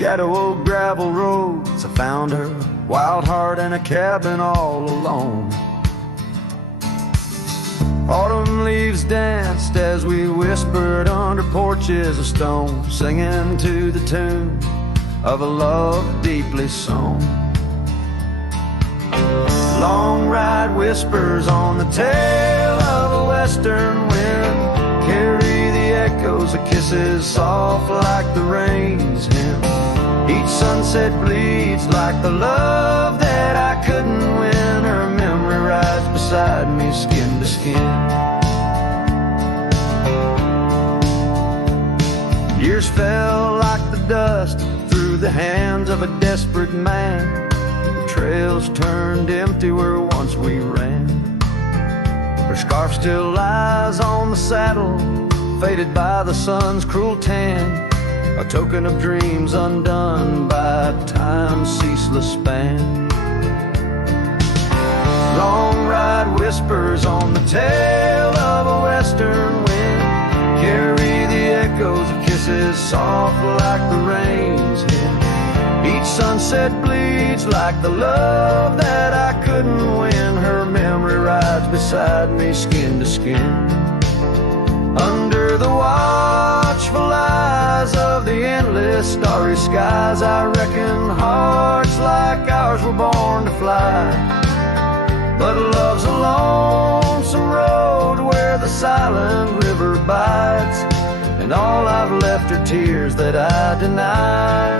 shadow of gravel roads, I found her, wild heart in a cabin all alone. Autumn leaves danced as we whispered under porches of stone, singing to the tune of a love deeply sown. Long ride whispers on the tail of a western wind carry the echoes of kisses soft like the rain's hymn. Each sunset bleeds like the love that I couldn't win. Her memory rides beside me, skin to skin. Years fell like the dust through the hands of a desperate man. The trails turned empty where once we ran. Her scarf still lies on the saddle, faded by the sun's cruel tan, a token of dreams undone by time's ceaseless span. Long ride whispers on the tail of a western wind carry the echoes of kisses soft like the rain's hymn. Each sunset bleeds like the love that I couldn't win. Her memory rides beside me, skin to skin. Under the watchful eyes of the endless starry skies, I reckon hearts like ours were born to fly. But love's a lonesome road where the silent river bites, and all I've left are tears that I deny.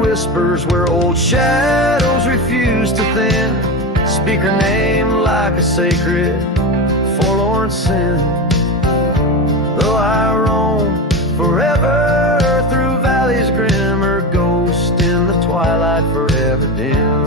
Whispers where old shadows refuse to thin, speak her name like a sacred, forlorn sin. Though I roam forever through valleys grim, her ghost in the twilight forever dim.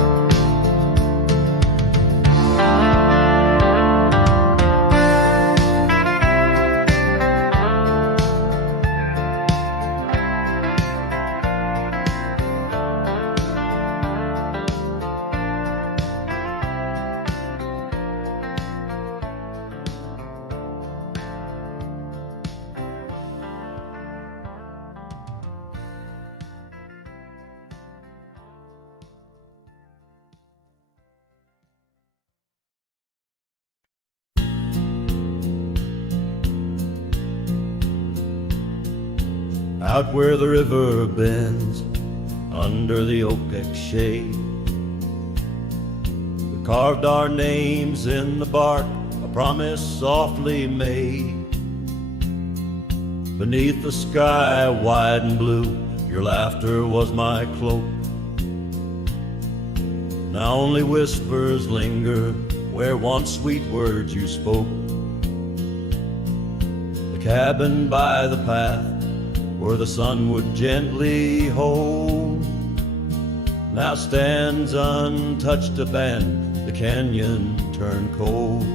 Out where the river bends, under the oak deck shade, we carved our names in the bark, a promise softly made. Beneath the sky wide and blue, your laughter was my cloak. Now only whispers linger where once sweet words you spoke. The cabin by the path where the sun would gently hold now stands untouched abandoned, the canyon turned cold.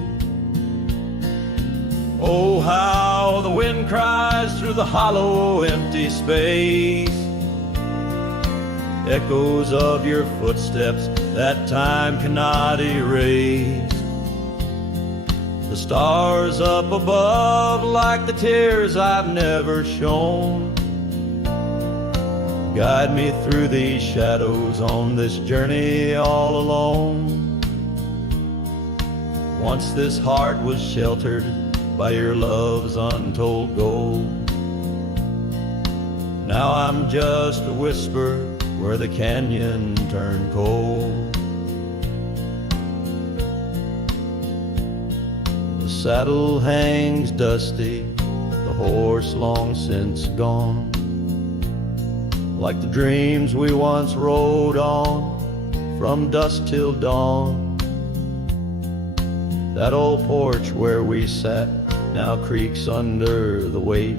Oh, how the wind cries through the hollow empty space, echoes of your footsteps that time cannot erase. The stars up above like the tears I've never shown guide me through these shadows on this journey all alone. Once this heart was sheltered by your love's untold gold. Now I'm just a whisper where the canyon turned cold. The saddle hangs dusty, the horse long since gone, like the dreams we once rode on from dusk till dawn. That old porch where we sat now creaks under the weight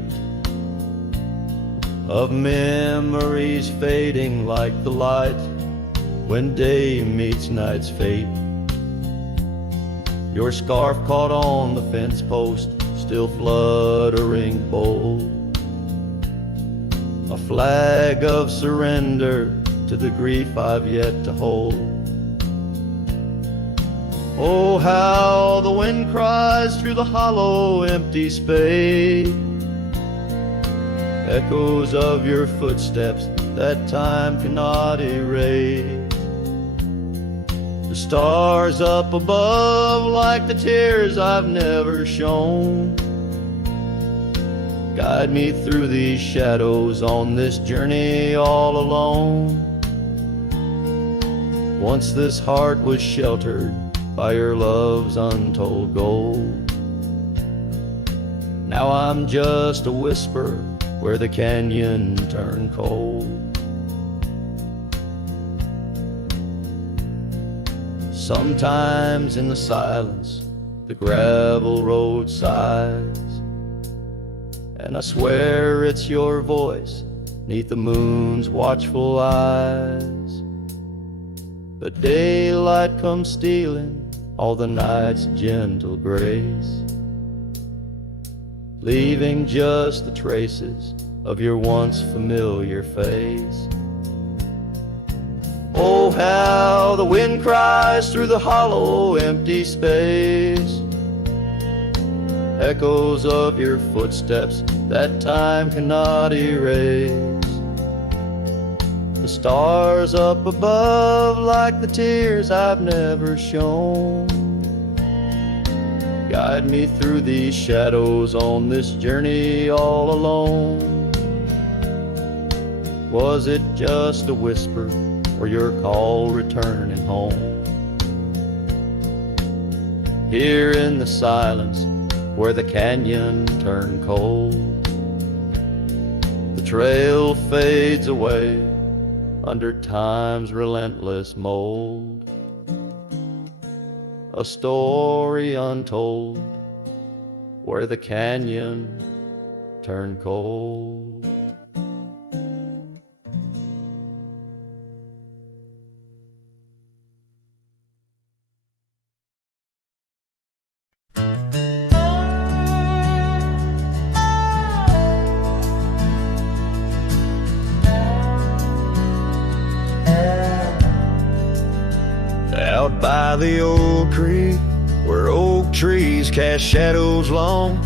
of memories fading like the light when day meets night's fate. your scarf caught on the fence post, still fluttering bold. A flag of surrender to the grief I've yet to hold. Oh, how the wind cries through the hollow, empty space, echoes of your footsteps that time cannot erase. The stars up above like the tears I've never shown, guide me through these shadows on this journey all alone. Once this heart was sheltered by your love's untold gold. Now I'm just a whisper where the canyon turned cold. Sometimes in the silence the gravel road sighs, and I swear it's your voice 'neath the moon's watchful eyes. But daylight comes stealing all the night's gentle grace, leaving just the traces of your once familiar face. Oh, how the wind cries through the hollow, empty space, echoes of your footsteps that time cannot erase. The stars up above like the tears I've never shown, guide me through these shadows on this journey all alone. Was it just a whisper or your call returning home? Here in the silence where the canyon turned cold, the trail fades away under time's relentless mold. A story untold where the canyon turned cold. Out by the old creek where oak trees cast shadows long,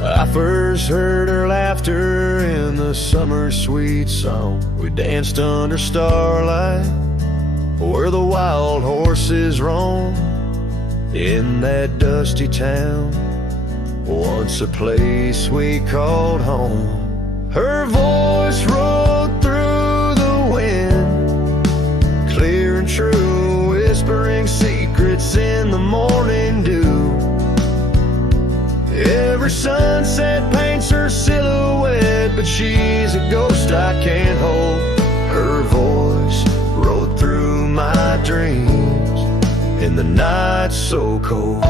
I first heard her laughter in the summer's sweet song. We danced under starlight where the wild horses roam, in that dusty town, once a place we called home. Her voice rolled through the wind, clear and true, whispering secrets in the morning dew. Every sunset paints her silhouette, but she's a ghost I can't hold. Her voice rode through my dreams in the night so cold.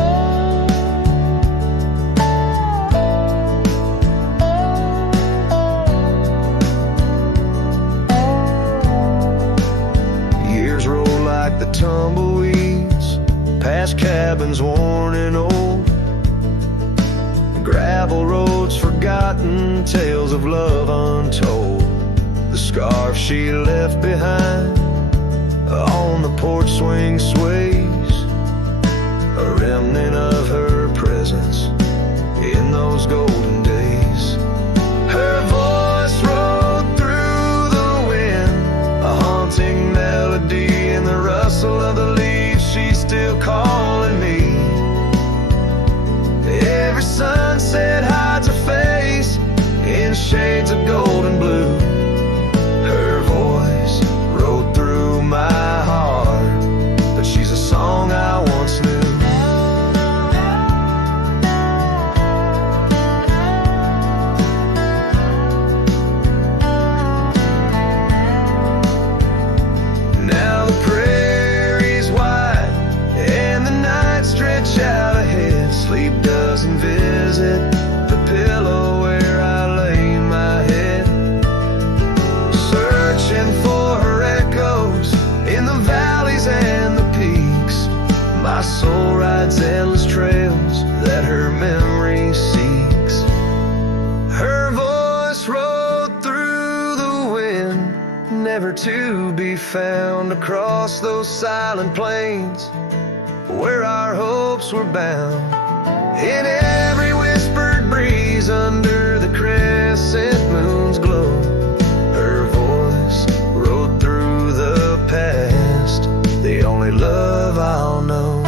Years roll like the tumbleweeds, past cabins worn and old, gravel roads forgotten, tales of love untold. The scarf she left behind on the porch swing sways, a remnant of her presence in those golden days. Her voice rode through the wind, a haunting melody in the rustle of the leaves. She's still calling me. Every sunset hides her face in shades of gold and blue. Her voice rode through my heart, but she's a song I once knew. Now the prairie's wide and the night stretch out ahead. Sleep doesn't visit the pillow where I lay my head, searching for her echoes in the valleys and the peaks. My soul found across those silent plains where our hopes were bound. In every whispered breeze under the crescent moon's glow, her voice rode through the past, the only love I'll know.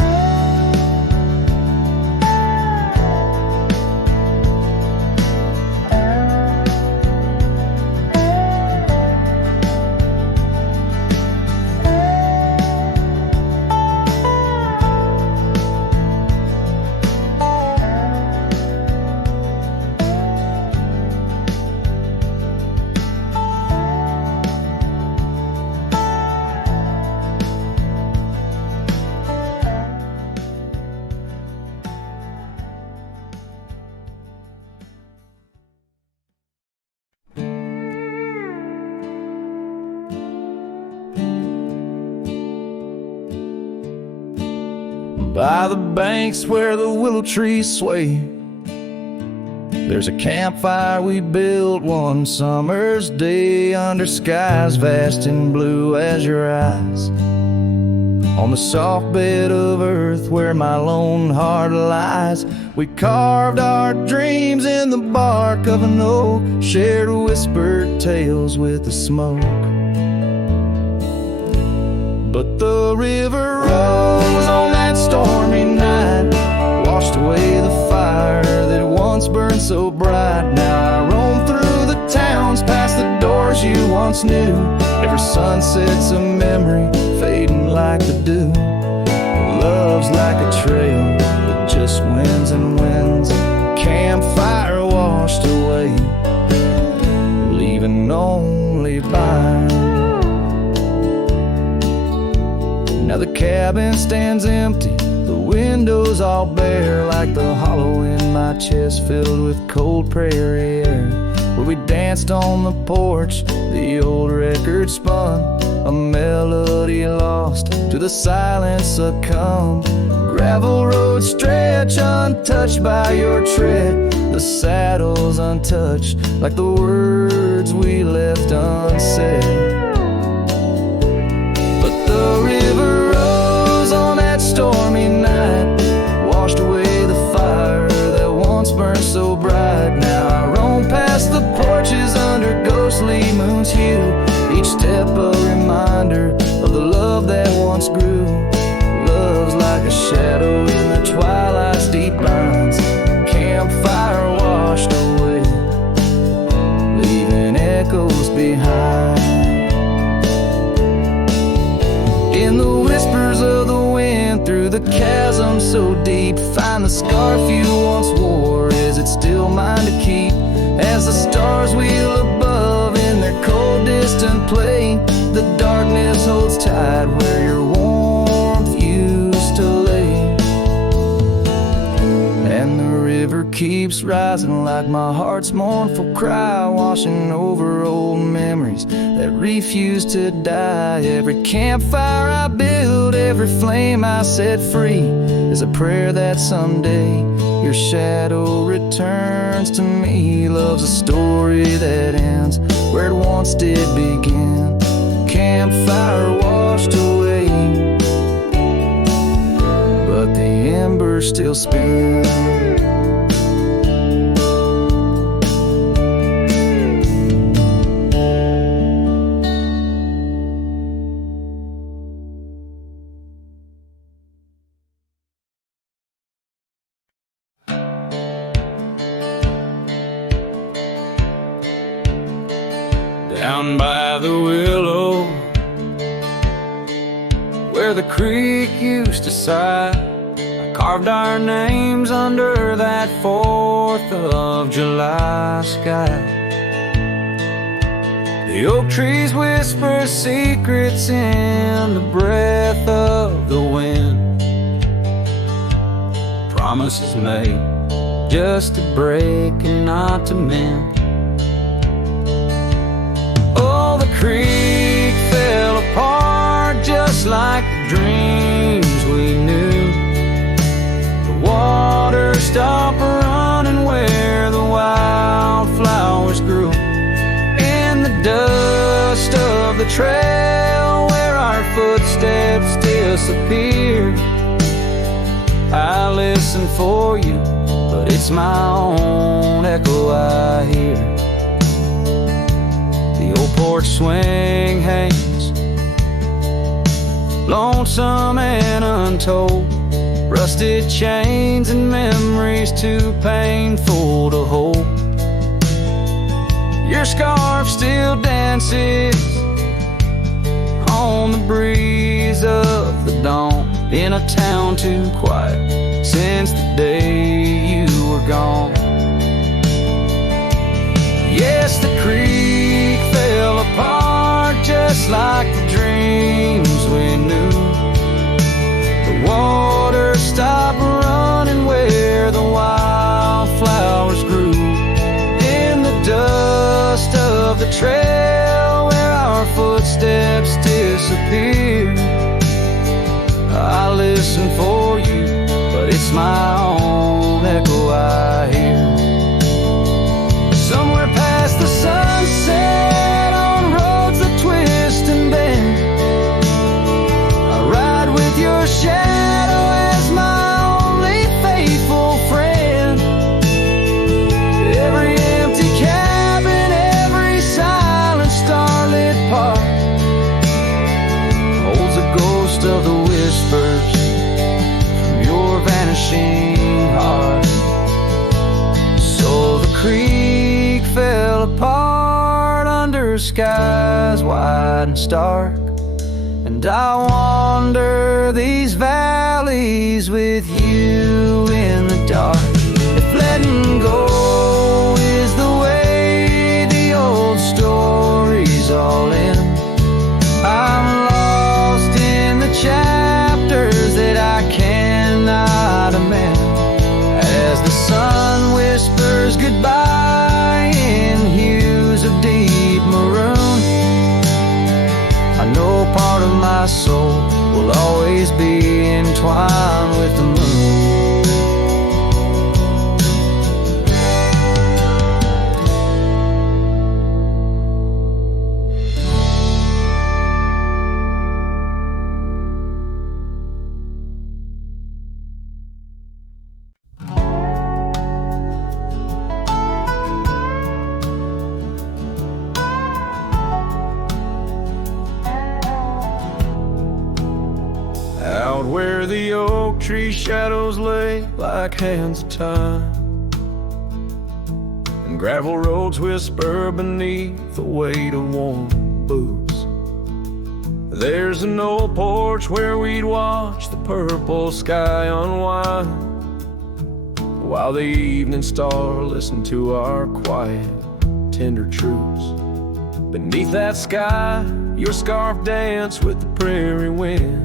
By the banks where the willow trees sway, there's a campfire we built one summer's day under skies vast and blue as your eyes. On the soft bed of earth where my lone heart lies, we carved our dreams in the bark of an oak, shared whispered tales with the smoke. But the river rose on that stormy night, washed away the fire that once burned so bright. Now I roam through the towns, past the doors you once knew. Every sunset's a memory, fading like the dew. Love's like a trail that just wins and wins. Campfire washed away, leaving only Bryan. Now the cabin stands empty, the windows all bare, like the hollow in my chest filled with cold prairie air. Where we danced on the porch, the old record spun, a melody lost to the silence succumb. Gravel roads stretch untouched by your tread, the saddles untouched like the words we left unsaid. But the river stormy night washed away the fire that once burned so bright. Now I roam past the porches under ghostly moon's hue, each step a reminder of the love that once grew. Love's like a shadow in the twilight's deep lines, campfire washed away, leaving echoes behind. In the whispers of the wind, through the chasm so deep, find the scarf you once wore. Is it still mine to keep? As the stars wheel above in their cold distant play, the darkness holds tight where your warmth used to lay. And the river keeps rising like my heart's mournful cry, washing over old memories that refuse to die. Every campfire I build, every flame I set free, is a prayer that someday your shadow returns to me. Love's a story that ends where it once did begin. Campfire washed away, but the embers still spin. Down by the willow, where the creek used to sigh, I carved our names under that 4th of July sky. The oak trees whisper secrets in the breath of the wind, promises made just to break and not to mend. Creek fell apart just like the dreams we knew. The water stopped running where the wildflowers grew. In the dust of the trail where footsteps disappear. I listen for you, but it's my own echo I hear. The old porch swing hangs lonesome and untold, rusted chains and memories too painful to hold. Your scarf still dances on the breeze of the dawn, in a town too quiet since the day you were gone. Yes, the creek fell apart just like the dreams we knew. The water stopped running where the wildflowers grew. In the dust of the trail where our footsteps disappeared, I listen for you, but it's my own echo I hear. Somewhere past the sunset, on roads that twist and bend, I ride with your shadow as my only faithful friend. Every empty cabin, every silent starlit park holds a ghost of the whispers from your vanishing heart. So the creek fell apart under skies wide and stark, and I wander these valleys with you in the dark. If letting go is the way the old stories all end, I'm lost in the chapters that I cannot amend. As the sun whispers goodbye in hues of deep maroon, I know part of my soul will always be entwined with the moon. Out where the oak tree shadows lay like hands of time, and gravel roads whisper beneath the weight of warm boots, there's an old porch where we'd watch the purple sky unwind, while the evening star listened to our quiet, tender truths. Beneath that sky, your scarf danced with the prairie wind,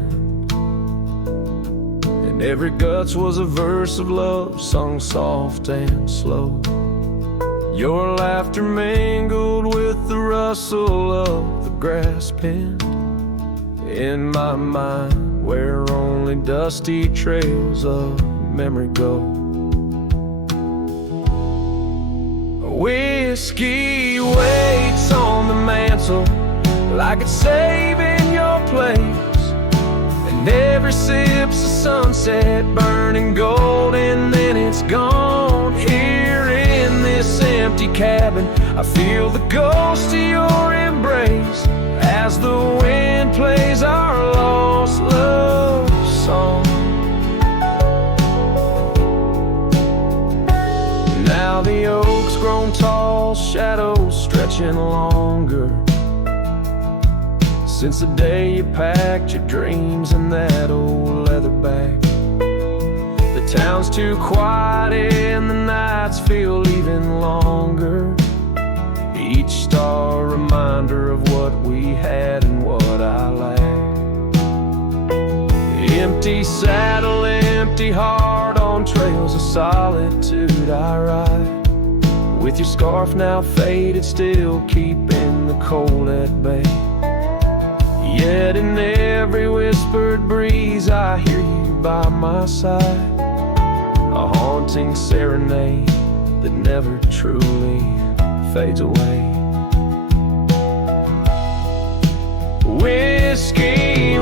and every guts was a verse of love sung soft and slow. Your laughter mingled with the rustle of the grass pinned in my mind, where only dusty trails of memory go. Whiskey waits on the mantle like it's saving your place, and every sip's a sunset burning gold, and then it's gone. Here in this empty cabin, I feel the ghost of your embrace as the wind plays our lost love song. Now the oak's grown tall, shadows stretching longer, since the day you packed your dreams in that old leather bag. The town's too quiet and the nights feel even longer, each star a reminder of what we had and what I lacked. Empty saddle, empty heart on trails of solitude I ride, with your scarf now faded, still keeping the cold at bay. Yet in every whispered breeze I hear you by my side, a haunting serenade that never truly fades away. Whiskey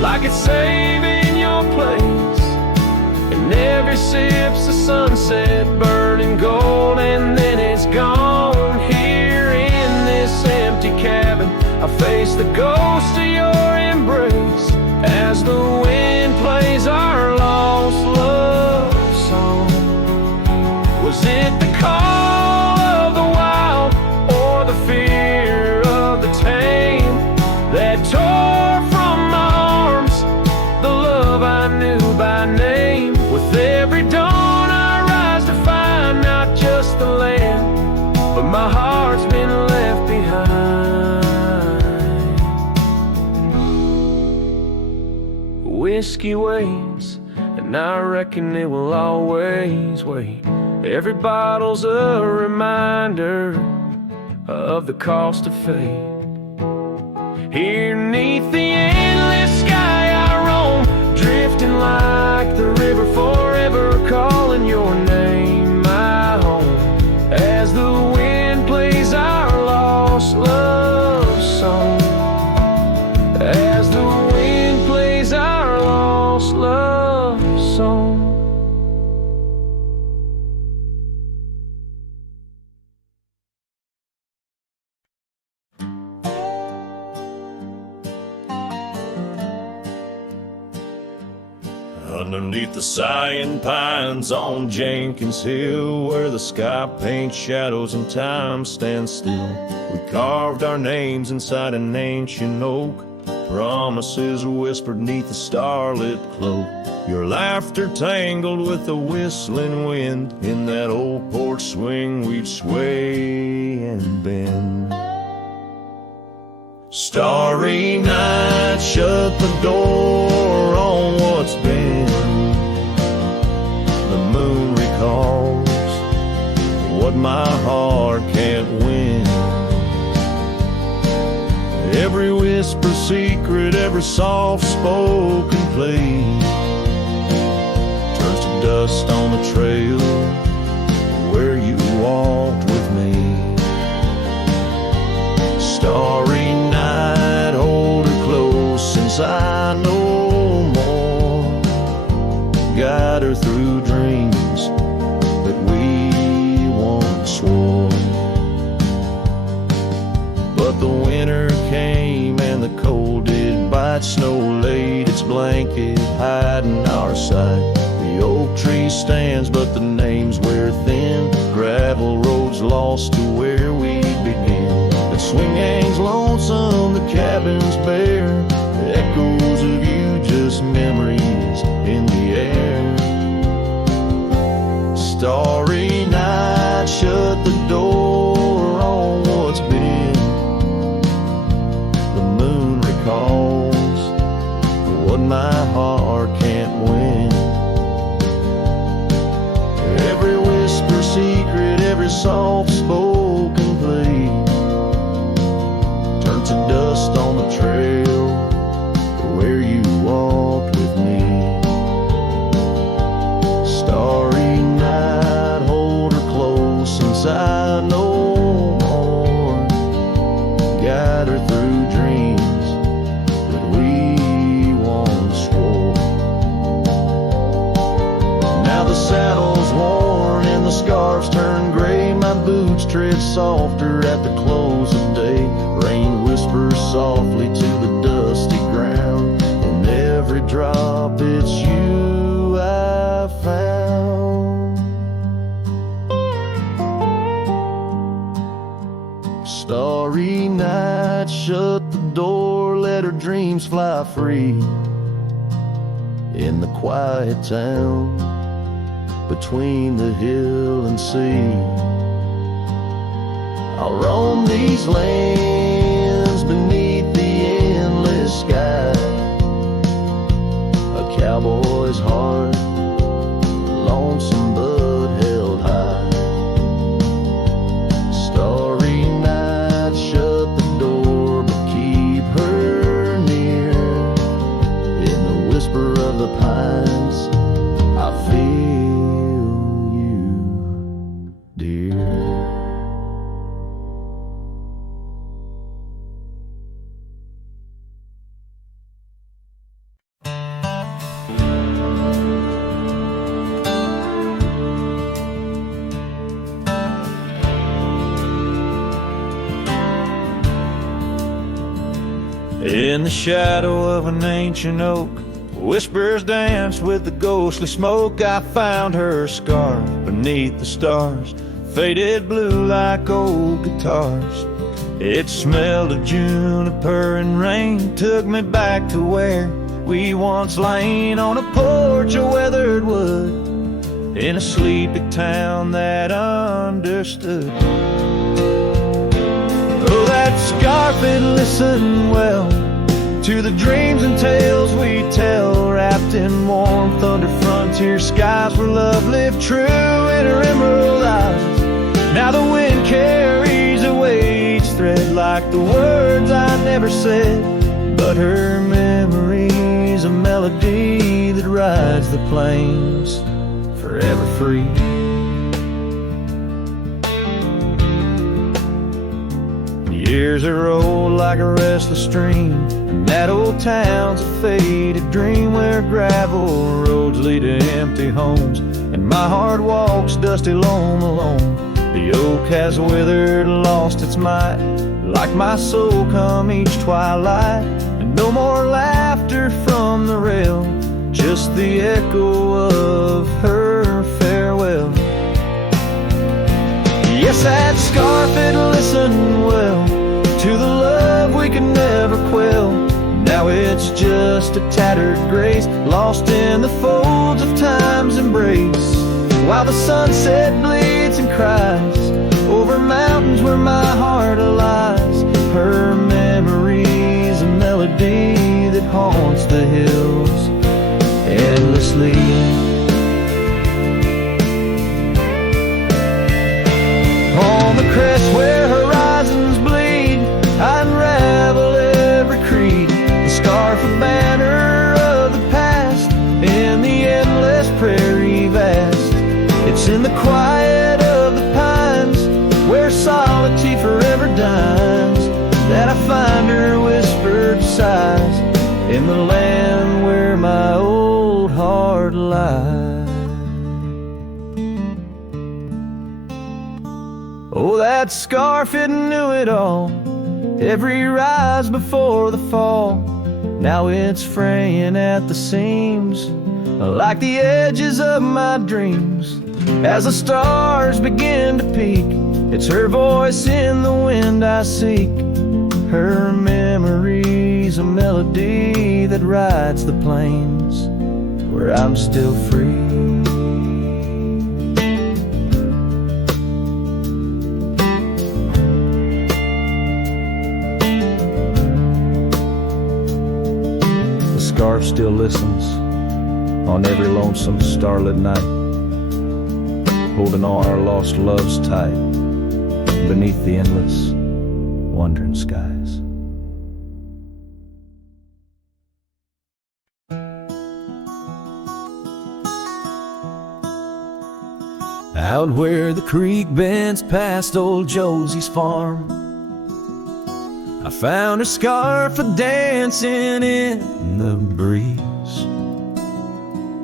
like it's saving your place. And every sip's a sunset burning gold, and then it's gone. Here in this empty cabin, I face the ghost of your embrace as the wind plays our lost love song. Was it the call of the wild or the fear of the tame that tore from my arms the love I knew by name? With every dawn I rise to find not just the land, but my heart's been left behind. Whiskey waits, and I reckon it will always wait. Every bottle's a reminder of the cost of fate. Here neath the endless sky I roam, drifting like the river forever, calling your name my home. As the wind plays our lost love song, as the wind plays our lost love song. Underneath the sighing pines on Jenkins Hill, where the sky paints shadows and time stands still, we carved our names inside an ancient oak, promises whispered neath the starlit cloak. Your laughter tangled with the whistling wind, in that old porch swing we'd sway and bend. Starry night, shut the door on what's been. The moon recalls what my heart can't win. Every whisper secret, every soft-spoken plea turns to dust on the trail where you walked with me. Starry night, hold her close since I know more. Guide her through dreams that we once swore. But the winter came and the cold did bite. Snow laid its blanket hiding our sight. The oak tree stands but the names wear thin. Gravel roads lost to where we begin. The swing hangs lonesome, the cabin's bare. Echoes of you, just memories in the air. Starry night, shut the door on what's been. The moon recalls what my heart can't win. Every whisper secret, every soft-spoken plea turn to dust on the trail where you walked with me. Starry night, hold her close since I know more. Guide her through dreams that we once swore. Now the saddle's worn and the scarves turn gray. My boots tread softer at the close of day. Rain whispers softly to the dusty ground. In every drop it's you I found. Starry night, shut the door, let her dreams fly free. In the quiet town between the hill and sea, I'll roam these lands beneath the endless sky. A cowboy's heart, lonesome but held high. Starry night, shut the door, but keep her near. In the whisper of the pines, I feel you, dear. the shadow of an ancient oak, whispers danced with the ghostly smoke. I found her scarf beneath the stars, faded blue like old guitars. It smelled of juniper and rain, took me back to where we once lain on a porch of weathered wood in a sleepy town that understood. Oh, that scarf, it listened well to the dreams and tales we tell, wrapped in warmth under frontier skies where love lived true in her emerald eyes. Now the wind carries away each thread like the words I never said, but her memory's a melody that rides the plains forever free. Years are rolled like a restless stream, and that old town's a faded dream where gravel roads lead to empty homes, and my heart walks dusty lone alone. The oak has withered, lost its might, like my soul come each twilight. And no more laughter from the rail, just the echo of her farewell. Yes, that scarf, it listened well to the love we could never quell. Now it's just a tattered grace, lost in the folds of time's embrace, while the sunset bleeds and cries over mountains where my heart lies. Her memory's a melody that haunts the hills endlessly. On the crest where horizons bleed, I unravel every creed, the scarf, a banner of the past in the endless prairie vast. It's in the quiet of the pines where solitude forever dines that I find her whispered sighs in the land where my old heart lies. Oh, that scarf, it knew it all, every rise before the fall. Now it's fraying at the seams, like the edges of my dreams. As the stars begin to peak, it's her voice in the wind I seek. Her memory's a melody that rides the plains where I'm still free. The scarf still listens on every lonesome starlit night, holding all our lost loves tight beneath the endless wandering skies. Out where the creek bends past old Josie's farm, I found her scarf a-dancing in the breeze.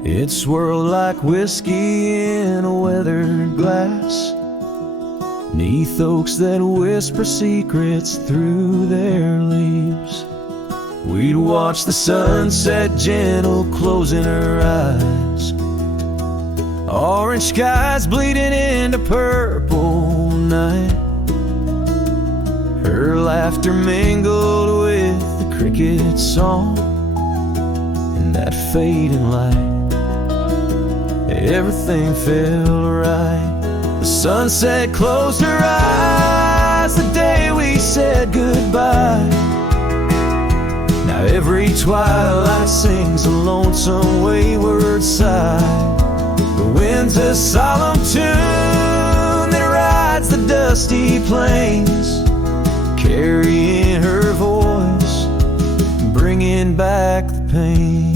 It swirled like whiskey in a weathered glass, 'neath oaks that whisper secrets through their leaves. We'd watch the sunset gentle closing her eyes, orange skies bleeding into purple night. Her laughter mingled with the cricket song in that fading light. Everything felt right. The sunset closed her eyes the day we said goodbye. Now every twilight sings a lonesome wayward sigh. The wind's a solemn tune that rides the dusty plains, carrying her voice, bringing back the pain.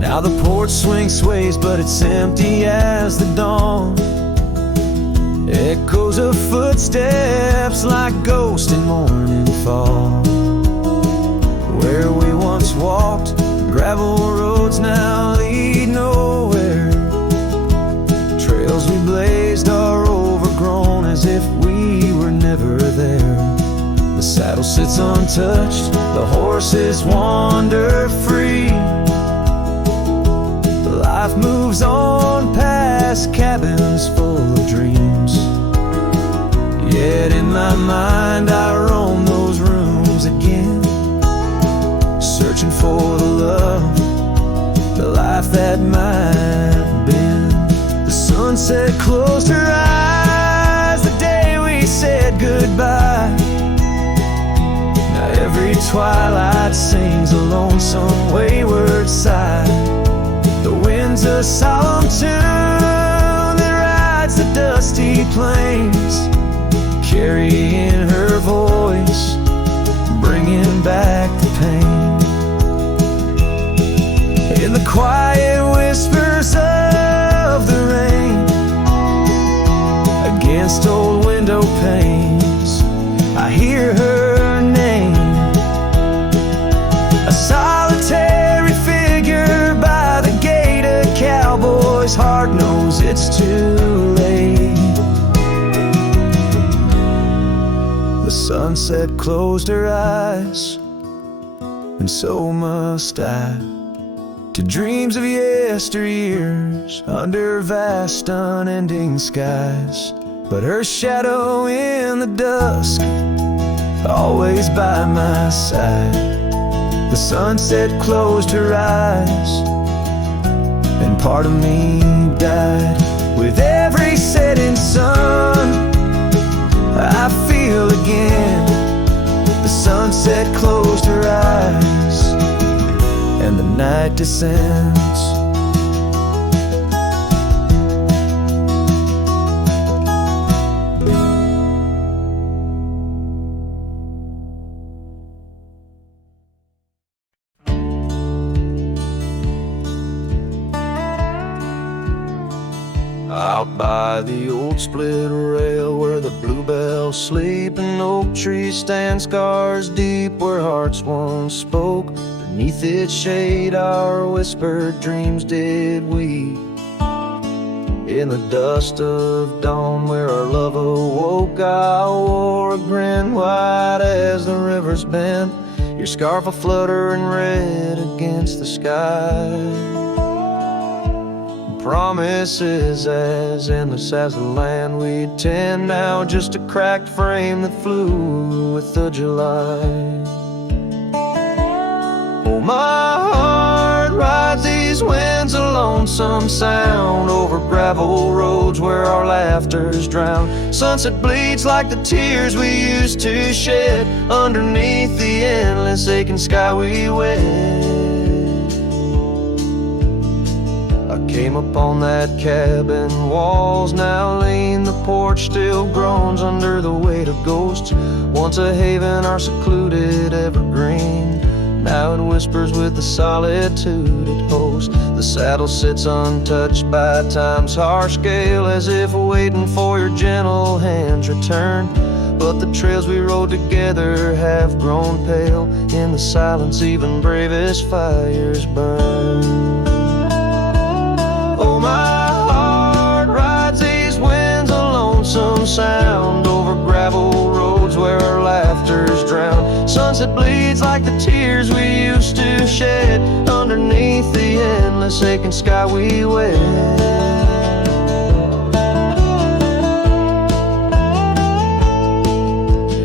Now the porch swing sways, but it's empty as the dawn. Echoes of footsteps like ghosts in morning fall. Where we once walked, gravel roads now lead nowhere. Trails we blazed are overgrown as if we were never sits untouched, the horses wander free. Life moves on past cabins full of dreams. Yet in my mind I roam those rooms again, searching for the love, the life that might have been. The sunset closed her eyes the day we said goodbye. Now every twilight sings a lonesome wayward sigh. The wind's a solemn tune that rides the dusty plains, carrying her voice, bringing back the pain. In the quiet whispers of the rain, against old window panes, I hear her name. A solitary figure by the gate, a cowboy's heart knows it's too late. The sunset closed her eyes, and so must I, to dreams of yesteryears under vast unending skies. But her shadow in the dusk, always by my side. The sunset closed her eyes, and part of me died. With every setting sun, I feel again. The sunset closed her eyes, and the night descends. Out by the old split rail where the bluebells sleep, and oak trees stand scars deep where hearts once spoke. Beneath its shade our whispered dreams did we. In the dust of dawn where our love awoke, I wore a grin wide as the river's bend, your scarf a-fluttering red against the sky. Promises as endless as the land we'd tend, now just a cracked frame that flew with the July. Oh, my heart rides these winds, a lonesome sound over gravel roads where our laughter's drowned. Sunset bleeds like the tears we used to shed underneath the endless aching sky we wed. Came upon that cabin, walls now lean, the porch still groans under the weight of ghosts. Once a haven, our secluded evergreen, now it whispers with the solitude it hosts. The saddle sits untouched by time's harsh gale, as if waiting for your gentle hand's return. But the trails we rode together have grown pale, in the silence even bravest fires burn. Oh, my heart rides these winds, a lonesome sound over gravel roads where our laughter's drowned. Sunset bleeds like the tears we used to shed underneath the endless aching sky we wed.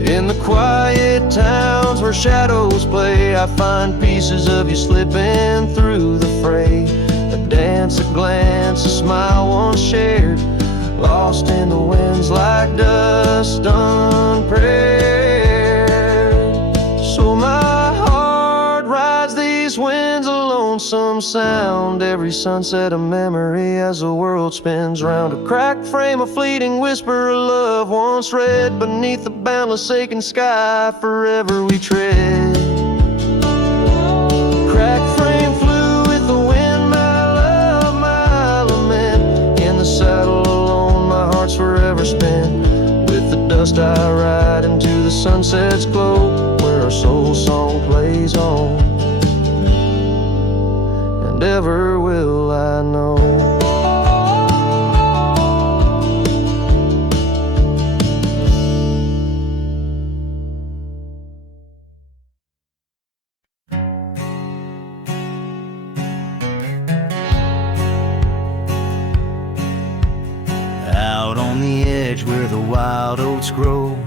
In the quiet towns where shadows play, I find pieces of you slipping through the fray. Dance, a glance, a smile once shared, lost in the winds like dust unprepared. So my heart rides these winds, a lonesome sound, every sunset a memory as the world spins round. A cracked frame, a fleeting whisper of love once read beneath the boundless aching sky forever we tread. Cracked frame flew with the wind, saddle alone, my heart's forever spent. With the dust I ride into the sunset's glow, where our soul song plays on, and ever will I know. where the wild oats grow.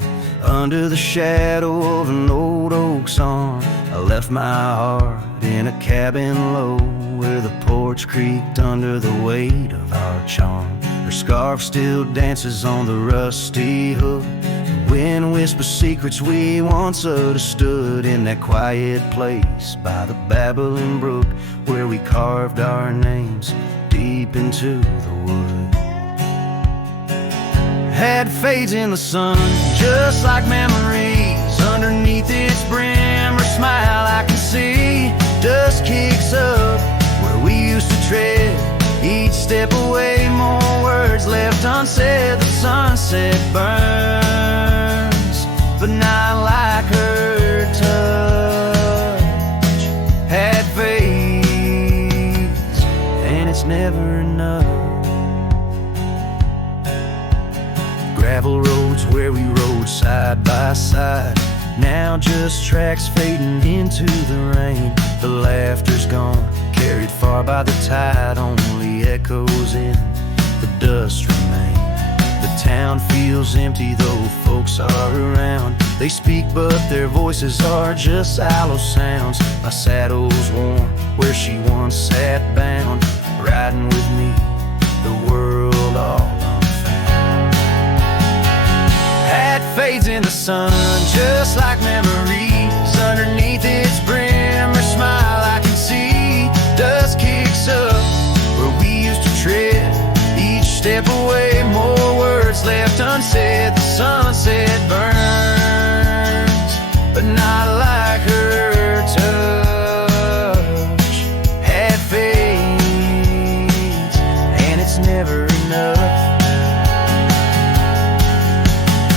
Under the shadow of an old oak's arm, I left my heart in a cabin low, where the porch creaked under the weight of our charm. Her scarf still dances on the rusty hook. The wind whispers secrets we once understood in that quiet place by the babbling brook, where we carved our names deep into the wood. Had fades in the sun, just like memories. Underneath its brim, her smile I can see. Dust kicks up where we used to tread. Each step away, more words left unsaid. The sunset burns, but not like her touch. Had fades, and it's never enough. Gravel roads where we rode side by side, now just tracks fading into the rain. The laughter's gone, carried far by the tide, only echoes in the dust remain. The town feels empty though folks are around. They speak but their voices are just hollow sounds. My saddle's warm where she once sat bound, riding with me the world all unfound. Had fades in the sun, just like memories. Underneath its brim, her smile I can see. Dust kicks up where we used to tread. Each step away, more words left unsaid. The sunset burns, but not like her touch. Had fades, and it's never enough.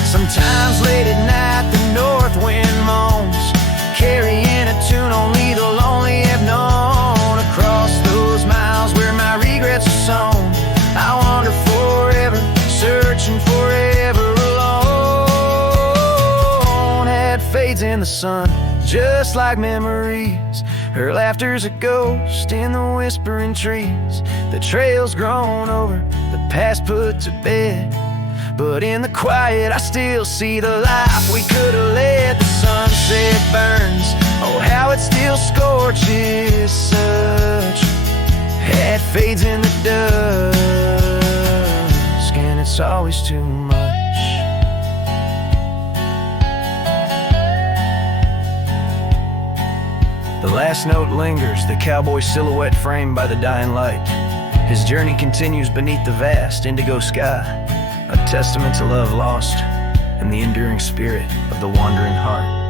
Sometimes late at night the north wind moans, carrying a tune only the lonely have known. Across those miles where my regrets are sown, I wander forever, searching forever alone. Had fades in the sun, just like memories. Her laughter's a ghost in the whispering trees. The trail's grown over, the past put to bed, but in the quiet I still see the life we could have led. The sunset burns, oh how it still scorches such. Had fades in the dusk, and it's always too much. The last note lingers, the cowboy silhouette framed by the dying light. His journey continues beneath the vast indigo sky, a testament to love lost and the enduring spirit of the wandering heart.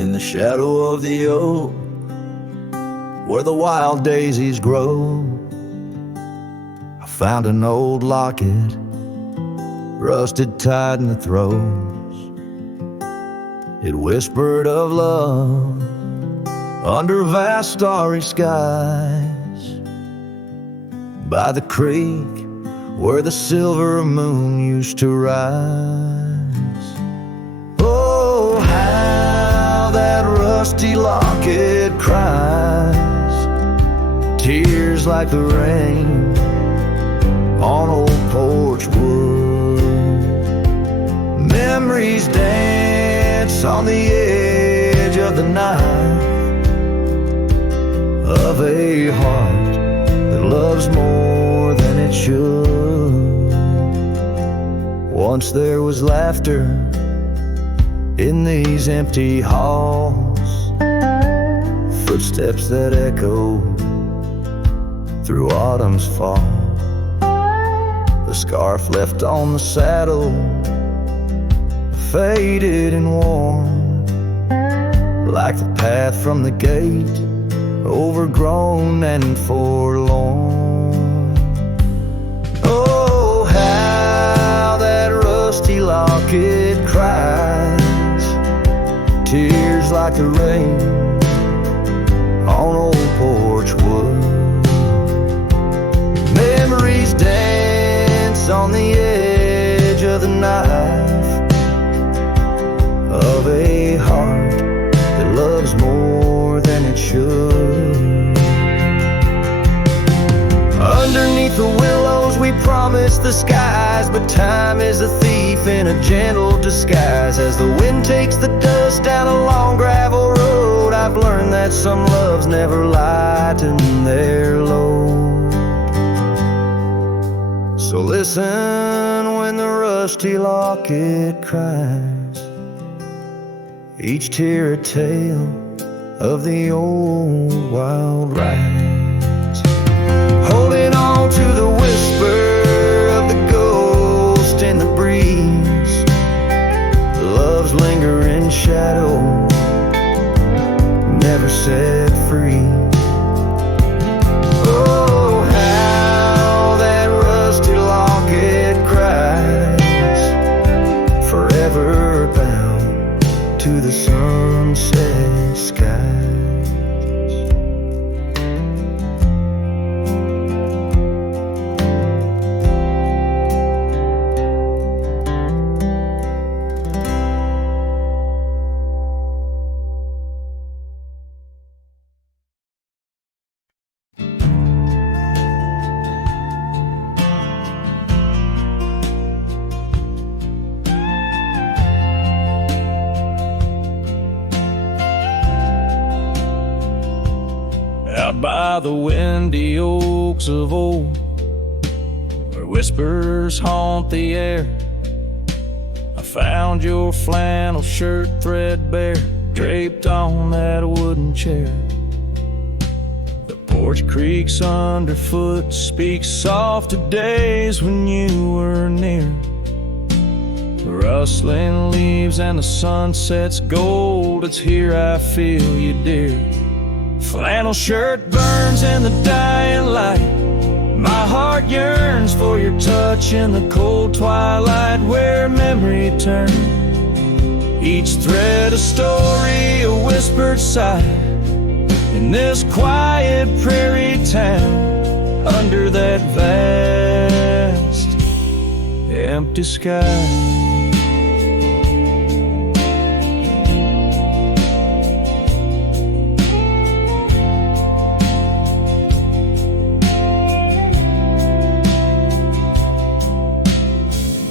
In the shadow of the oak, where the wild daisies grow, I found an old locket, rusted tied in the throes. It whispered of love under vast starry skies, by the creek where the silver moon used to rise. Oh, how that rusty locket cries, tears like the rain on old porch wood. Memories dance on the edge of the knife of a heart that loves more than it should. Once there was laughter in these empty halls, footsteps that echo through autumn's fall. The scarf left on the saddle, faded and worn, like the path from the gate, overgrown and forlorn. Oh, how that rusty locket cries, tears like the rain on old porch wood. Memories dance on the edge of the knife of a heart should. Underneath the willows we promised the skies, but time is a thief in a gentle disguise. As the wind takes the dust down a long gravel road, I've learned that some loves never lighten their load. So listen when the rusty locket cries, each tear a tale of the old wild rides. Holding on to the whisper of the ghost in the breeze, love's lingering shadow never set free. Oh, how that rusty locket cries, forever bound to the sunset skies. Out by the windy oaks of old, where whispers haunt the air, I found your flannel shirt threadbare, draped on that wooden chair. The porch creaks underfoot, speaks soft of days when you were near. The rustling leaves and the sunset's gold, it's here I feel you, dear. Flannel shirt burns in the dying light, my heart yearns for your touch in the cold twilight, where memory turns, each thread a story, a whispered sigh, in this quiet prairie town, under that vast empty sky.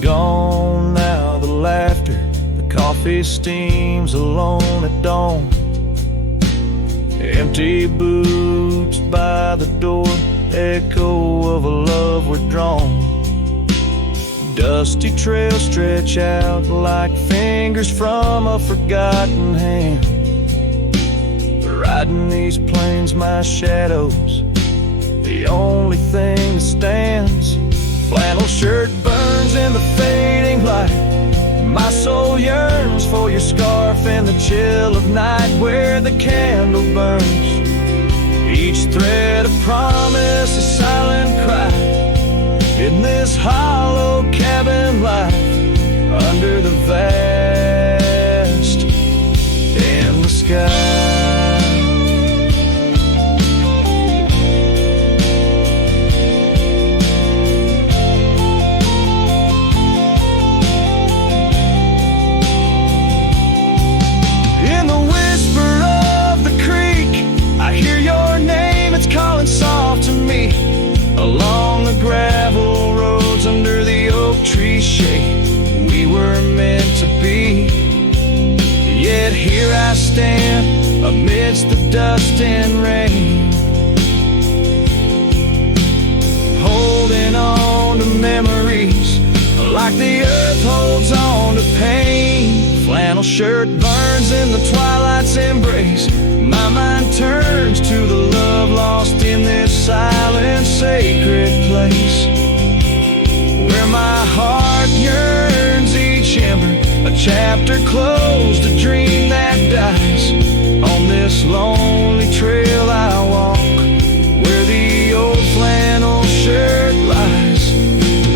Gone now the laughter, the coffee steams alone at dawn. Empty boots by the door, echo of a love withdrawn. Dusty trails stretch out like fingers from a forgotten hand. Riding these plains, my shadow's the only thing that stands. Flannel shirt burns in the fading light, my soul yearns for your scarf in the chill of night, where the candle burns, each thread a promise, a silent cry, in this hollow cabin life, under the vast endless sky. Soft to me along the gravel roads, under the oak tree shade, we were meant to be. Yet here I stand amidst the dust and rain, holding on to memories like the earth holds on to pain. Flannel shirt burns in the twilight's embrace, my mind turns to the love lost in this silent, sacred place, where my heart yearns each ember, a chapter closed, a dream that dies. On this lonely trail I walk, where the old flannel shirt lies.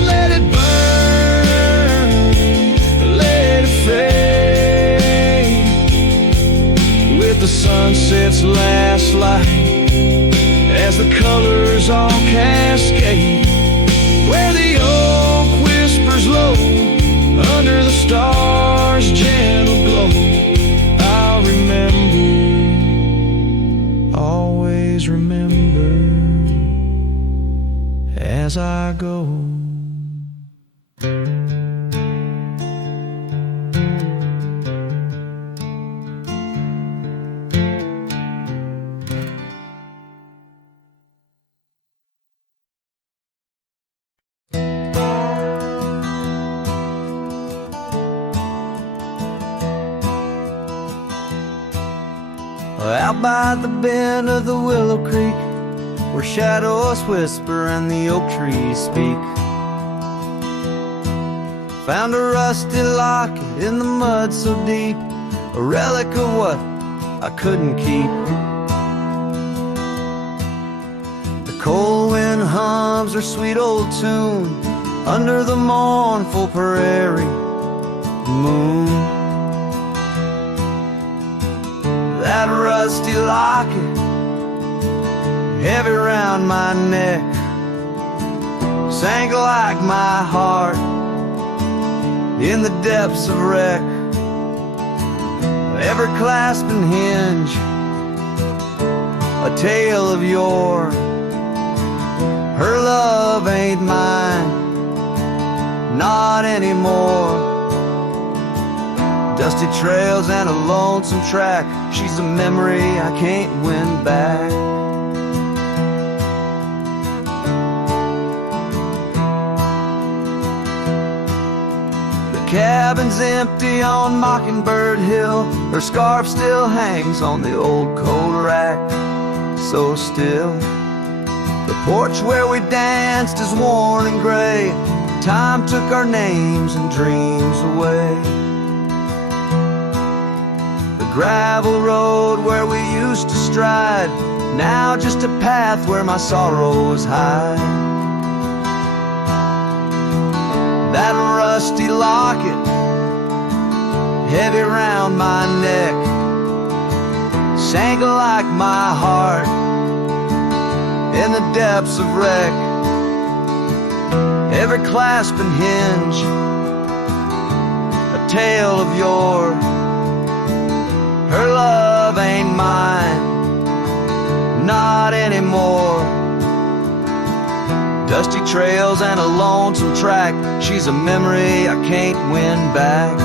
Let it burn, let it fade, with the sunset's last light, as the colors all cascade. out by the bend of the Willow Creek, where shadows whisper and the oak trees speak. Found a rusty locket in the mud so deep, a relic of what I couldn't keep. The cold wind hums her sweet old tune under the mournful prairie moon. That rusty locket, heavy round my neck, sank like my heart in the depths of wreck. Ever clasping hinge, a tale of yore. Her love ain't mine, not anymore. Dusty trails and a lonesome track, she's a memory I can't win back. The cabin's empty on Mockingbird Hill, her scarf still hangs on the old coat rack, so still. The porch where we danced is worn and gray, time took our names and dreams away. Gravel road where we used to stride, now just a path where my sorrows hide. That rusty locket, heavy round my neck, sank like my heart in the depths of wreck. Every clasp and hinge, a tale of yore. Her love ain't mine, not anymore. Dusty trails and a lonesome track, she's a memory I can't win back.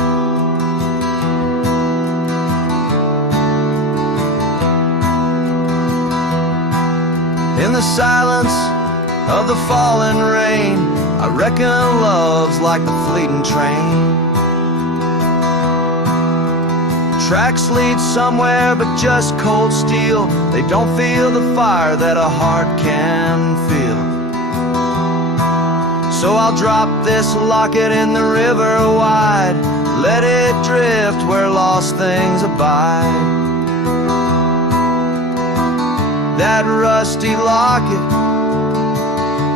In the silence of the falling rain, I reckon love's like the fleeting train. Tracks lead somewhere but just cold steel, they don't feel the fire that a heart can feel. So I'll drop this locket in the river wide, let it drift where lost things abide. That rusty locket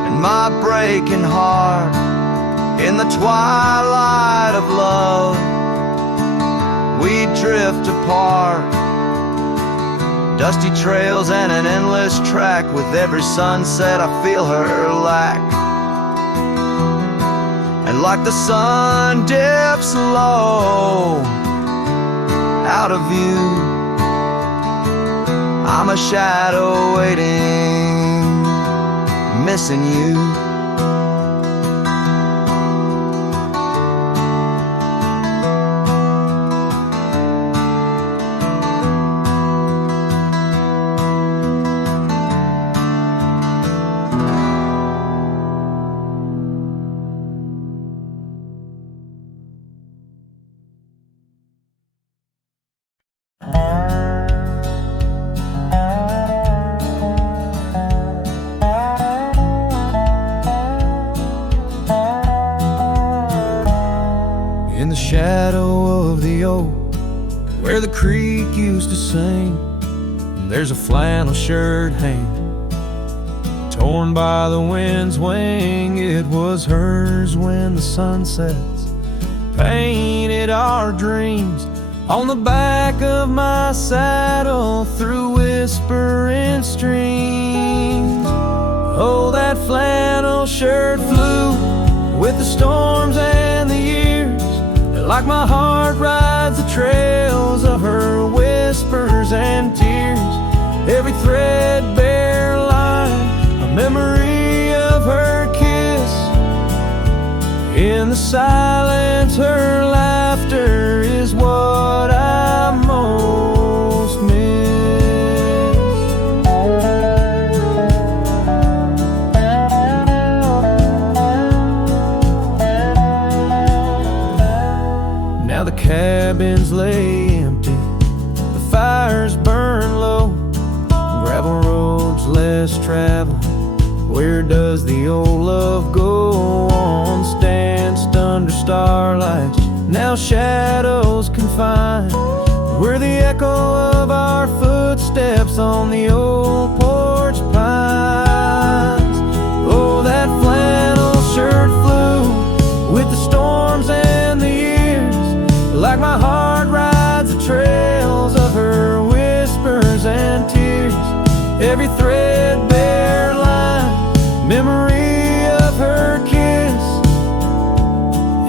and my breaking heart, in the twilight of love we drift apart. Dusty trails and an endless track, with every sunset I feel her lack. And like the sun dips low out of view, I'm a shadow waiting, missing you. In the shadow of the oak, where the creek used to sing, there's a flannel shirt hanging, torn by the wind's wing. It was hers when the sun sets painted our dreams on the back of my saddle through whispering streams. Oh, that flannel shirt flew with the storms and the years, like my heart rides the trails of her whispers and tears. Every threadbare line, a memory of her kiss. In the silence, her laughter is what I most miss. Now the cabins lay empty, the fires burn low, travel. Where does the old love go on? Danced under starlights, now shadows confined. We're the echo of our footsteps on the old porch pines. Oh, that flannel shirt flew with the storms and the years, like my heart rides the trails of her whispers and tears. Every threadbare line, memory of her kiss.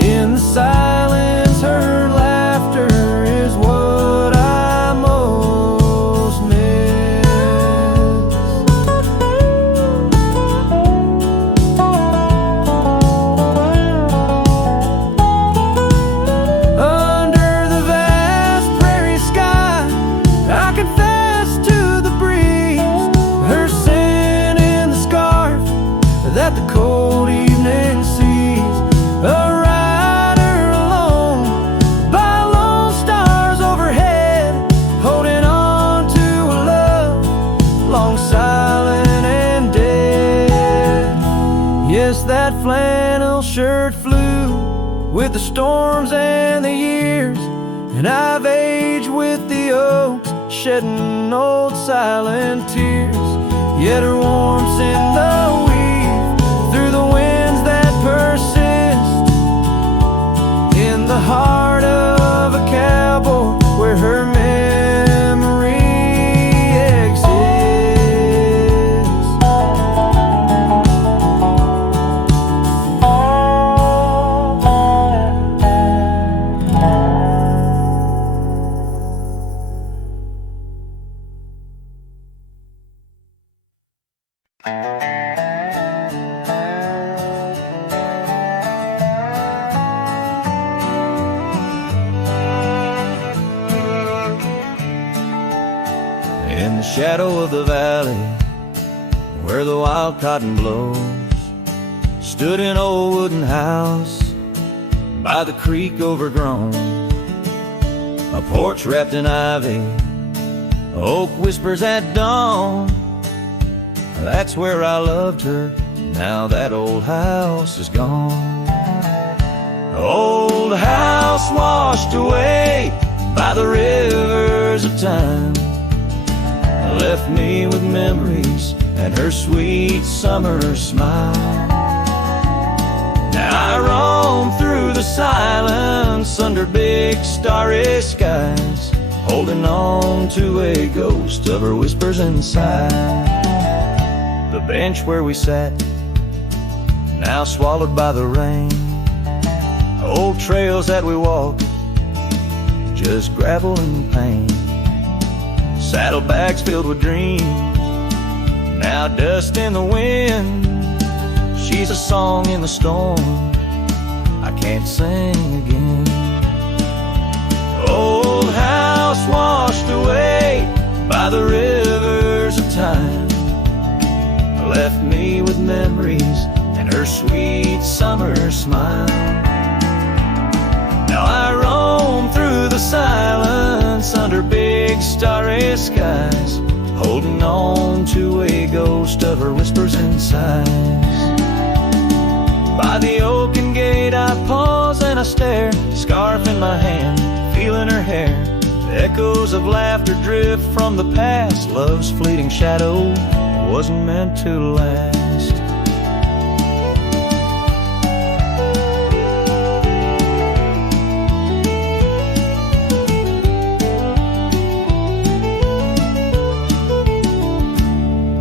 In the silence, her laughter is what I most miss. Under the vast prairie sky, I confess to the breeze her sin in the scarf that the cold evening sees. A rider alone by lone stars overhead, holding on to a love long silent and dead. Yes, that flannel shirt flew with the storms and the years, and I've aged with the oaks, shedding old silent tears. Yet her warmth's in the weave, through the winds that persist, in the heart of a cowboy where her memory exists. In the shadow of the valley, where the wild cotton blows, stood an old wooden house by the creek overgrown. A porch wrapped in ivy, oak whispers at dawn. That's where I loved her, now that old house is gone. Old house washed away by the rivers of time, left me with memories and her sweet summer smile. Now I roam through the silence under big starry skies, holding on to a ghost of her whispers inside. The bench where we sat, now swallowed by the rain. Old trails that we walked, just gravel and pain. Saddlebags filled with dreams, now dust in the wind. She's a song in the storm, I can't sing again. Old house washed away by the rivers of time, left me with memories and her sweet summer smile. Now I roam through the silence under big starry skies, holding on to a ghost of her whispers and sighs. By the oaken gate I pause and I stare, scarf in my hand, feeling her hair. Echoes of laughter drift from the past, love's fleeting shadow wasn't meant to last.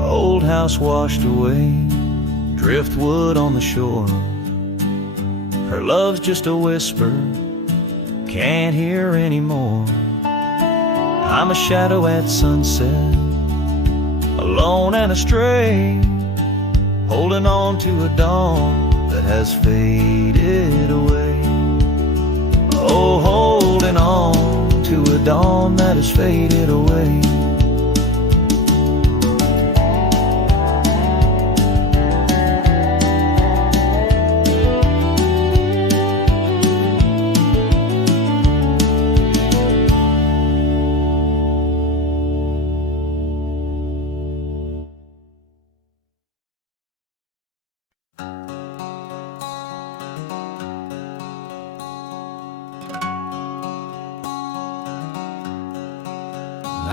Old house washed away, driftwood on the shore. Her love's just a whisper, can't hear anymore. I'm a shadow at sunset, alone and astray, holding on to a dawn that has faded away. Oh, holding on to a dawn that has faded away.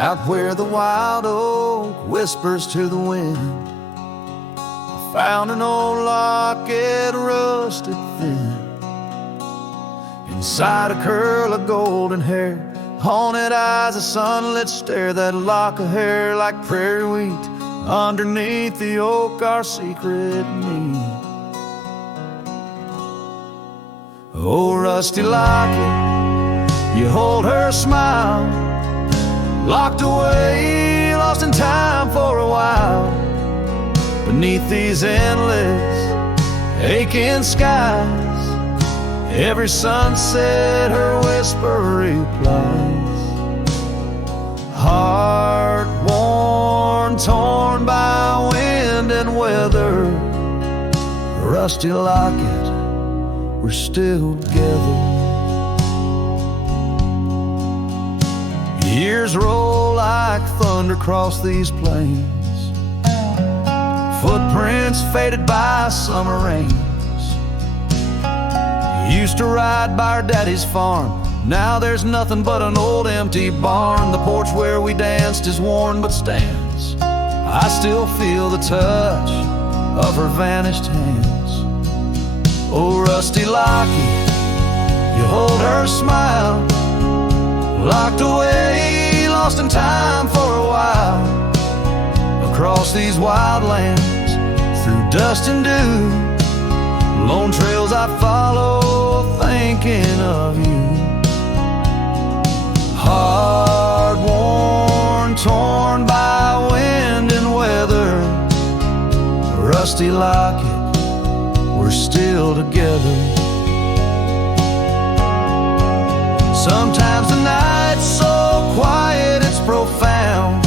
out where the wild oak whispers to the wind. I found an old locket, rusted thin. Inside a curl of golden hair, haunted eyes, a sunlit stare, that lock of hair like prairie wheat. Underneath the oak, our secret need. Oh, rusty locket, you hold her smile, locked away, lost in time for a while. Beneath these endless, aching skies, every sunset her whisper replies. Heart worn, torn by wind and weather, rusty locket, we're still together. Years roll like thunder across these plains, footprints faded by summer rains. Used to ride by our daddy's farm, now there's nothing but an old empty barn. The porch where we danced is worn but stands. I still feel the touch of her vanished hands. Oh, rusty locket, you hold her smile, locked away, lost in time for a while. Across these wild lands, through dust and dew, lone trails I follow, thinking of you. Hard worn, torn by wind and weather, rusty locket, we're still together. Sometimes the night's so quiet it's profound,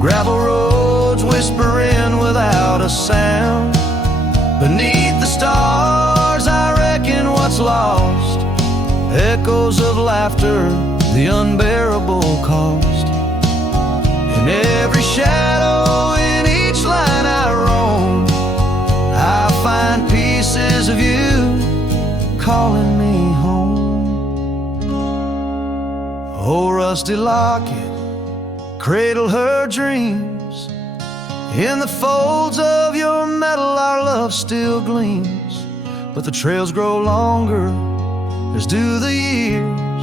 gravel roads whispering without a sound. Beneath the stars I reckon what's lost, echoes of laughter, the unbearable cost. In every shadow, in each line I roam, I find pieces of you calling me home. Oh, rusty locket, cradle her dreams. In the folds of your metal our love still gleams. But the trails grow longer as do the years,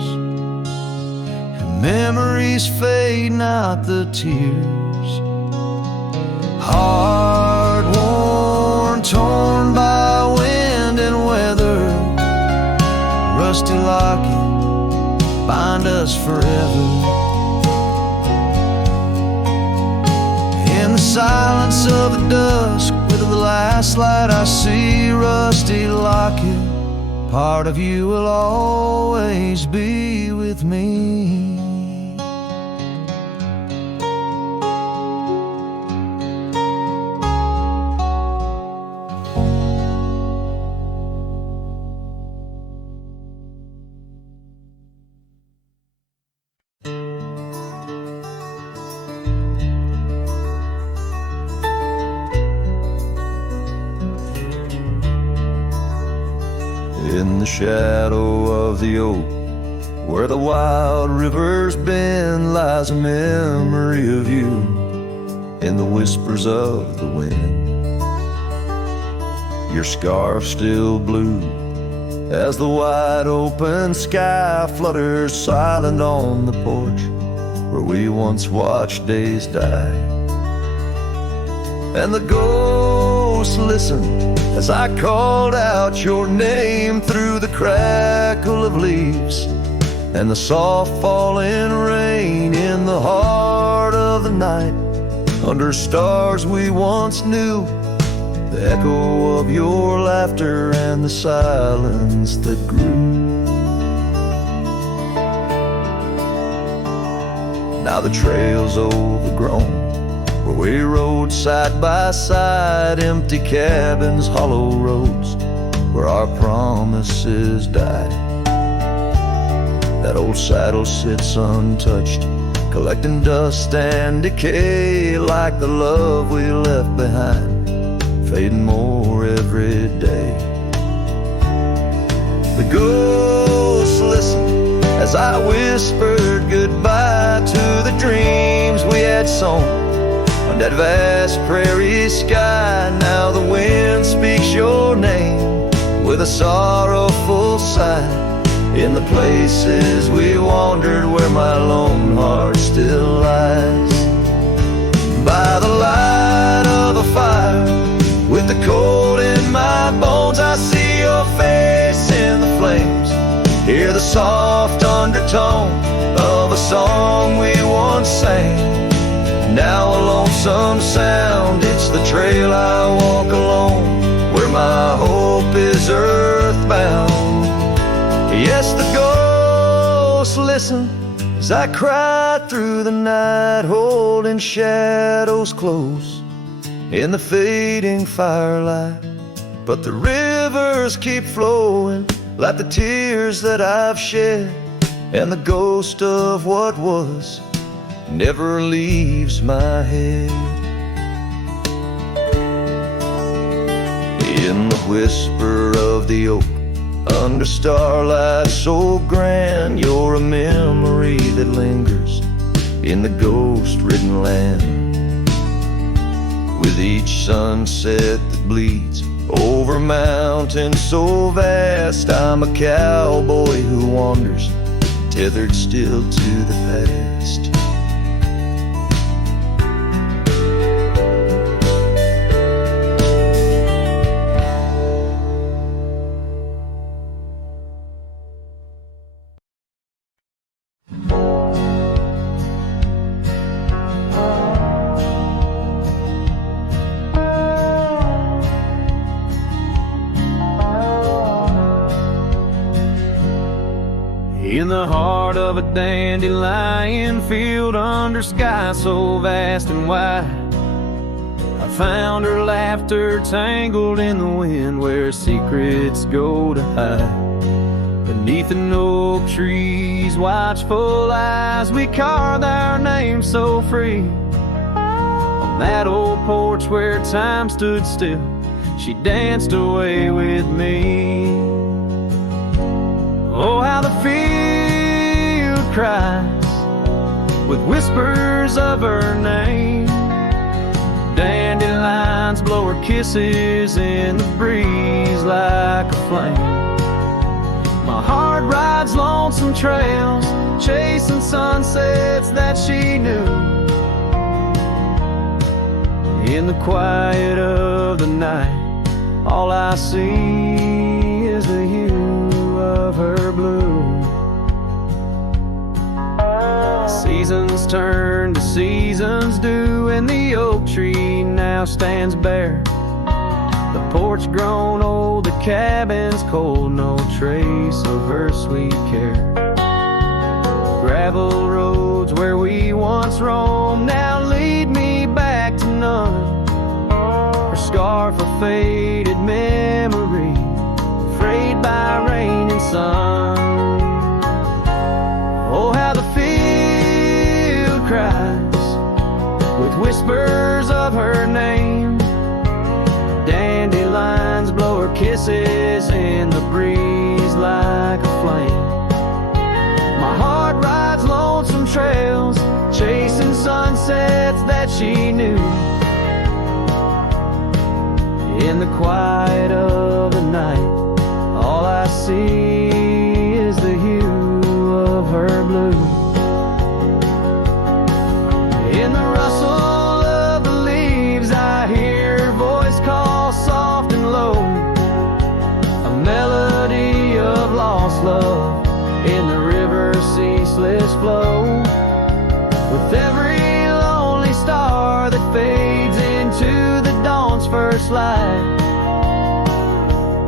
and memories fade, not the tears. Hard worn, torn by wind and weather, rusty locket, bind us forever. In the silence of the dusk, with the last light I see, rusty locket, part of you will always be with me. In the shadow of the oak, where the wild rivers bend, lies a memory of you in the whispers of the wind. Your scarf still blue as the wide open sky flutters silent on the porch where we once watched days die. And the ghosts listened as I called out your name through the crackle of leaves and the soft falling rain. In the heart of the night, under stars we once knew, the echo of your laughter and the silence that grew. Now the trail's overgrown, where we rode side by side, empty cabins, hollow roads, where our promises died. That old saddle sits untouched, collecting dust and decay, like the love we left behind, fading more every day. The ghosts listen as as I whispered goodbye to the dreams we had sown on that vast prairie sky. Now the wind speaks your name with a sorrowful sigh in the places we wandered where my lone heart still lies. By the light of a fire, with the cold in my bones, I see your face in the flames, hear the soft undertone of a song we once sang. Now a lonesome sound, it's the trail I walk alone, where my hope is earthbound. Yes, the ghosts listen as I cry through the night, holding shadows close in the fading firelight. But the rivers keep flowing like the tears that I've shed, and the ghost of what was never leaves my head. In the whisper of the oak, under starlight so grand, you're a memory that lingers in the ghost-ridden land. With each sunset that bleeds over mountains so vast, I'm a cowboy who wanders, tethered still to the past. In the heart of a dandelion field under sky so vast and wide, I found her laughter tangled in the wind where secrets go to hide. Beneath an oak tree's watchful eyes, we carved our names so free. On that old porch where time stood still, she danced away with me. Oh, how the field cries with whispers of her name. Dandelions blow her kisses in the breeze like a flame. My heart rides lonesome trails, chasing sunsets that she knew. In the quiet of the night, all I see is the hue of her blue. Seasons turn to seasons do, and the oak tree now stands bare. The porch grown old, the cabin's cold, no trace of her sweet care. Gravel roads where we once roamed now lead me back to none. Her scarf a faded memory, frayed by rain and sun. Oh, how the field cries with whispers of her name. Dandelions blow her kisses in the breeze like a flame. My heart rides lonesome trails, chasing sunsets that she knew. In the quiet of the night, all I see is the hue of her blue. In the rustle of the leaves, I hear her voice call soft and low, a melody of lost love in the river's ceaseless flow. With every lonely star that fades into the dawn's first light,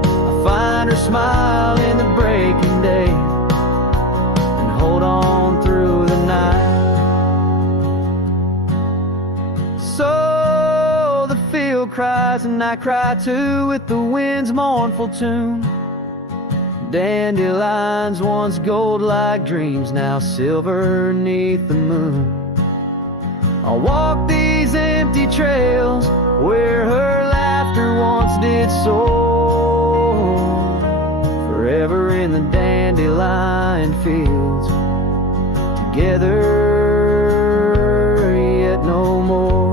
I find her smile in the breaking day and hold on through the night. So the field cries and I cry too with the wind's mournful tune. Dandelions once gold like dreams, now silver neath the moon. I'll walk these empty trails where her laughter once did soar, forever in the dandelion fields together, yet no more.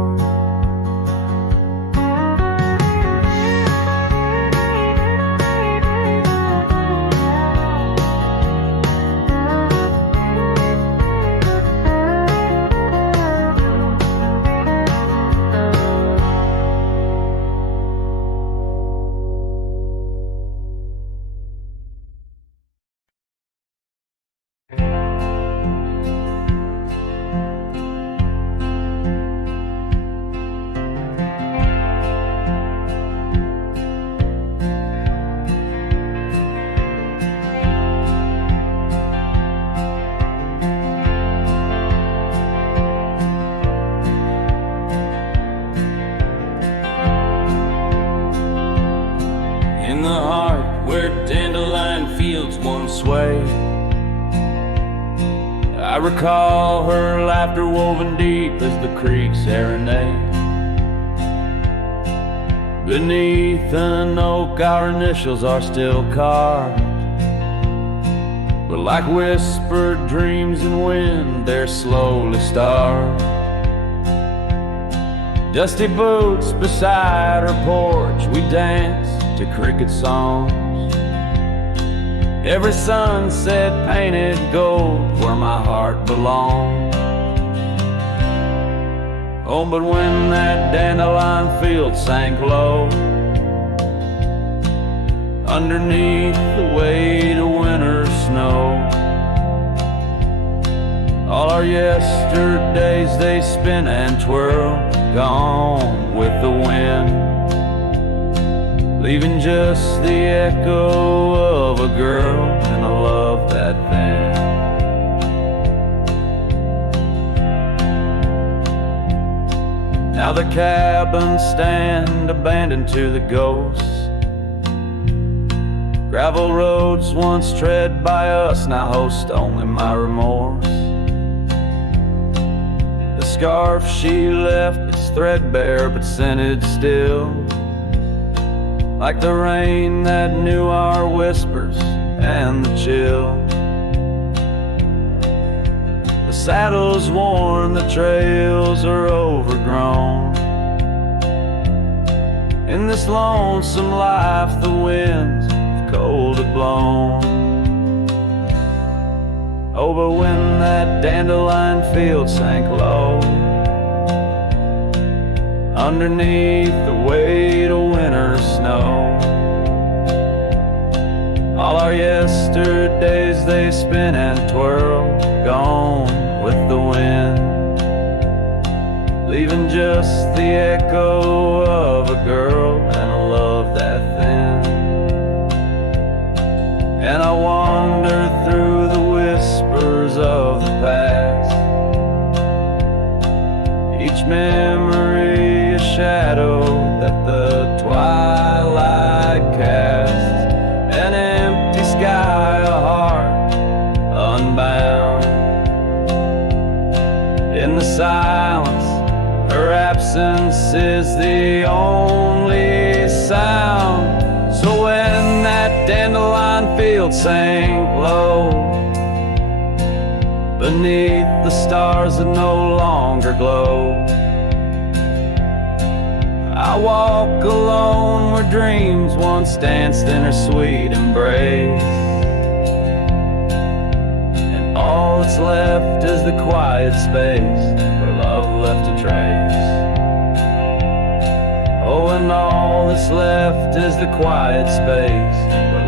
In the heart where dandelion fields once swayed, I recall her laughter woven deep as the creek serenade. Beneath an oak our initials are still carved, but like whispered dreams in wind they're slowly starved. Dusty boots beside her porch, we dance to cricket songs. Every sunset painted gold where my heart belongs. Oh, but when that dandelion field sank low, underneath the weight of winter snow, all our yesterdays they spin and twirl, gone with the wind, leaving just the echo of a girl and a love that thin. Now the cabins stand abandoned to the ghosts. Gravel roads once tread by us now host only my remorse. The scarf she left is threadbare but scented still, like the rain that knew our whispers and the chill. The saddle's worn, the trails are overgrown. In this lonesome life the winds have cold have blown. Oh, but when that dandelion field sank low, underneath the weight of winter snow, all our yesterdays they spin and twirl, gone with the wind, leaving just the echo of a girl and a love that thin. And I wander through the whispers of the past, each memory a shadow that the twilight casts, an empty sky, a heart unbound. In the silence, her absence is the only sound. So when that dandelion field sank low, beneath the stars that no longer glow, I walk alone where dreams once danced in her sweet embrace, and all that's left is the quiet space where love left a trace. Oh, and all that's left is the quiet space where